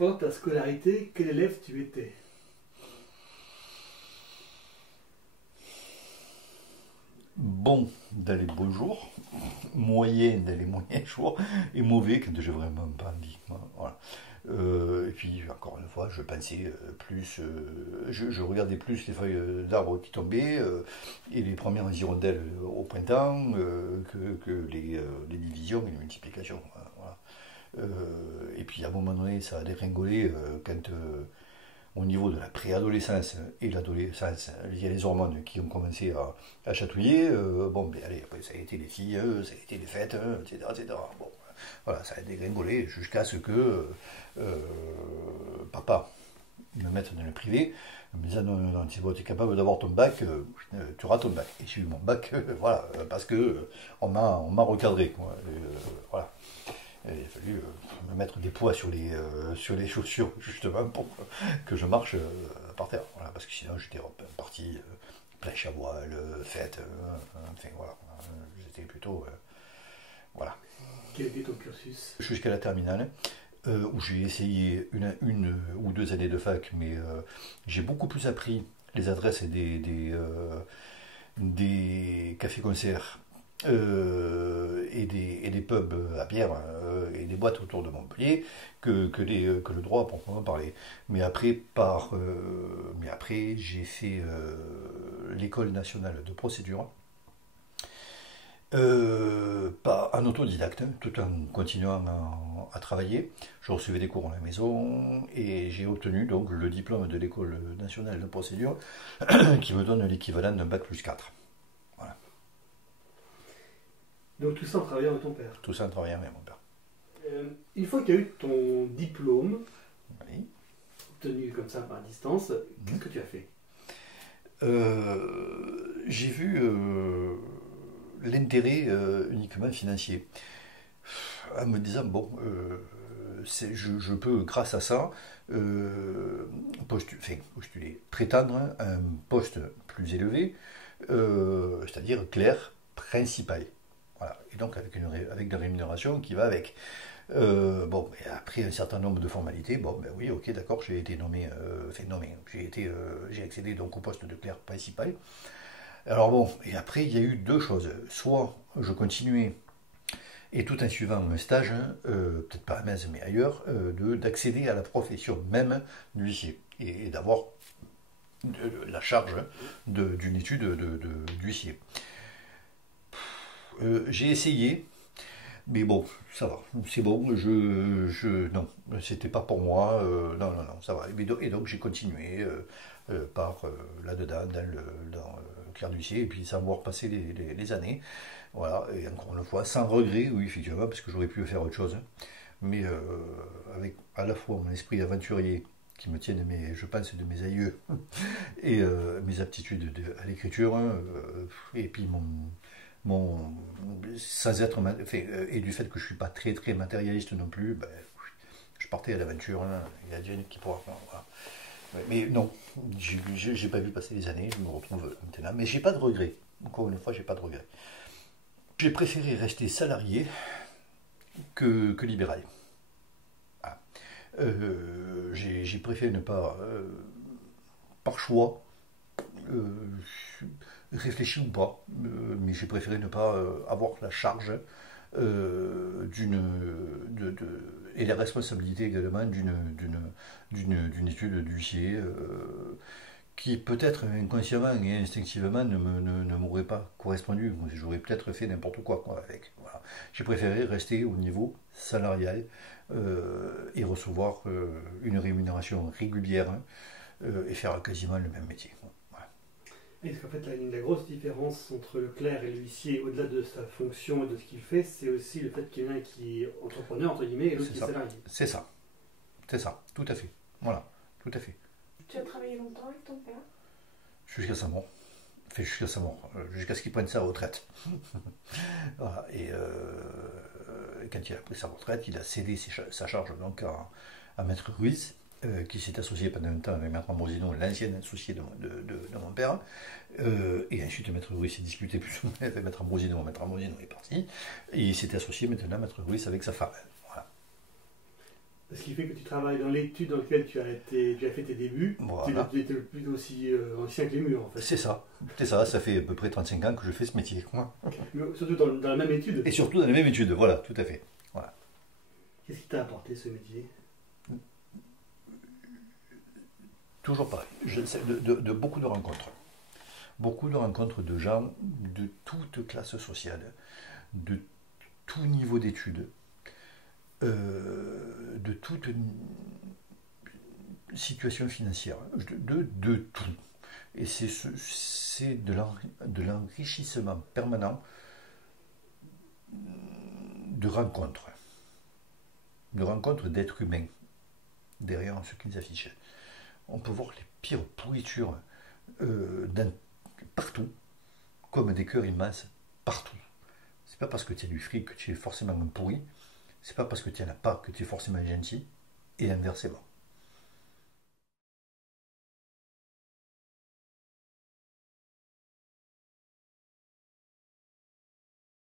Pendant ta scolarité, quel élève tu étais? Bon dans les bons jours, moyen dans les moyens jours, et mauvais quand j'ai vraiment pas envie. Voilà. Et puis, encore une fois, je pensais plus, je regardais plus les feuilles d'arbres qui tombaient et les premières hirondelles au printemps que les divisions et les multiplications. Voilà. Et puis, à un moment donné, ça a dégringolé quand au niveau de la préadolescence et l'adolescence, il y a les hormones qui ont commencé à chatouiller. Bon, ben allez, après ça a été les filles, ça a été les fêtes, etc., etc. Bon, voilà, ça a dégringolé jusqu'à ce que euh, papa me mette dans le privé, me disant non, non, non, si tu es capable d'avoir ton bac, tu auras ton bac. Et j'ai eu mon bac, voilà, parce que on m'a recadré, quoi. Voilà. Il a fallu me mettre des poids sur les chaussures, justement, pour que je marche par terre. Voilà, parce que sinon, j'étais parti pêche à voile, fête, enfin voilà. J'étais plutôt. Voilà. Quel était ton cursus? Jusqu'à la terminale, où j'ai essayé une ou deux années de fac, mais j'ai beaucoup plus appris les adresses des cafés-concerts et des pubs à bière et des boîtes autour de Montpellier que le droit à proprement parler. Mais après j'ai fait l'école nationale de procédure. Pas en autodidacte, tout en continuant à travailler. Je recevais des cours à la maison et j'ai obtenu donc le diplôme de l'école nationale de procédure qui me donne l'équivalent d'un bac plus 4. Voilà. Donc tout ça en travaillant avec ton père. Tout ça en travaillant avec mon père. Une fois que tu as eu ton diplôme, Oui. obtenu comme ça par distance, qu'est-ce que tu as fait? J'ai vu l'intérêt uniquement financier. En me disant, bon, je peux, grâce à ça, postuler, prétendre à un poste plus élevé, c'est-à-dire clerc principal. Voilà. Et donc avec des rémunérations qui va avec. Bon, et après un certain nombre de formalités, bon, ben oui, ok, d'accord, j'ai été nommé, j'ai accédé donc au poste de clerc principal. Alors bon, et après il y a eu deux choses. Soit je continuais, et tout en suivant un stage, peut-être pas à Metz mais ailleurs, d'accéder à la profession même d'huissier et d'avoir la charge d'une étude d'huissier. J'ai essayé, mais bon, ça va, c'est bon, non, c'était pas pour moi, non, non, non, ça va. Et donc j'ai continué par là-dedans, dans Clair d'huissier, et puis ça va passer les années. Voilà, et encore une fois, sans regret, oui, effectivement, parce que j'aurais pu faire autre chose, mais avec à la fois mon esprit aventurier qui me tient, je pense, de mes aïeux, et mes aptitudes à l'écriture, hein, et puis mon sans être et du fait que je suis pas très très matérialiste non plus, ben, je partais à l'aventure, hein, il y a Dieu qui pourra. Voilà. Ouais, mais non, j'ai pas vu passer les années, je me retrouve maintenant, mais j'ai pas de regrets. Encore une fois, j'ai pas de regrets. J'ai préféré rester salarié que libéral. Ah. J'ai préféré ne pas, par choix, euh, réfléchi ou pas, mais j'ai préféré ne pas avoir la charge d'une et la responsabilité également d'une étude d'huissier qui peut-être inconsciemment et instinctivement ne m'aurait pas correspondu. J'aurais peut-être fait n'importe quoi avec. Voilà. J'ai préféré rester au niveau salarial et recevoir une rémunération régulière et faire quasiment le même métier. Voilà. Est-ce qu'en fait la grosse différence entre le clerc et l'huissier, au-delà de sa fonction et de ce qu'il fait, c'est aussi le fait qu'il y en a un qui est entrepreneur, entre guillemets, et l'autre qui est salarié? C'est ça, tout à fait. Voilà, tout à fait. Tu as travaillé longtemps avec ton père? Jusqu'à sa mort. Fait jusqu'à sa mort, jusqu'à ce qu'il prenne sa retraite. Voilà. Et quand il a pris sa retraite, il a cédé sa charge donc à Maître Ruiz, qui s'est associé pendant un temps avec Maître Ambrosino, l'ancien associé de mon père. Et ensuite, Maître Ruiz s'est discuté plus ou moins avec Maître Ambrosino. Maître Ambrosino est parti. Et il s'était associé maintenant, Maître Ruiz, avec sa femme. Voilà. Ce qui fait que tu travailles dans l'étude dans laquelle tu as fait tes débuts. Voilà. Tu étais plus aussi ancien que les murs, en fait. C'est ça, ça fait à peu près 35 ans que je fais ce métier. Moi. Mais surtout dans la même étude. Et surtout dans les mêmes études, voilà, tout à fait. Voilà. Qu'est-ce qui t'a apporté ce métier? Toujours pareil, de beaucoup de rencontres. Beaucoup de rencontres de gens de toute classe sociale, de tout niveau d'études, de toute situation financière, de tout. Et c'est de l'enrichissement permanent de rencontres d'êtres humains derrière ce qu'ils affichent. On peut voir les pires pourritures partout, comme des cœurs immenses partout. C'est pas parce que tu as du fric que tu es forcément un pourri, c'est pas parce que tu n'en as pas que tu es forcément gentil, et inversement.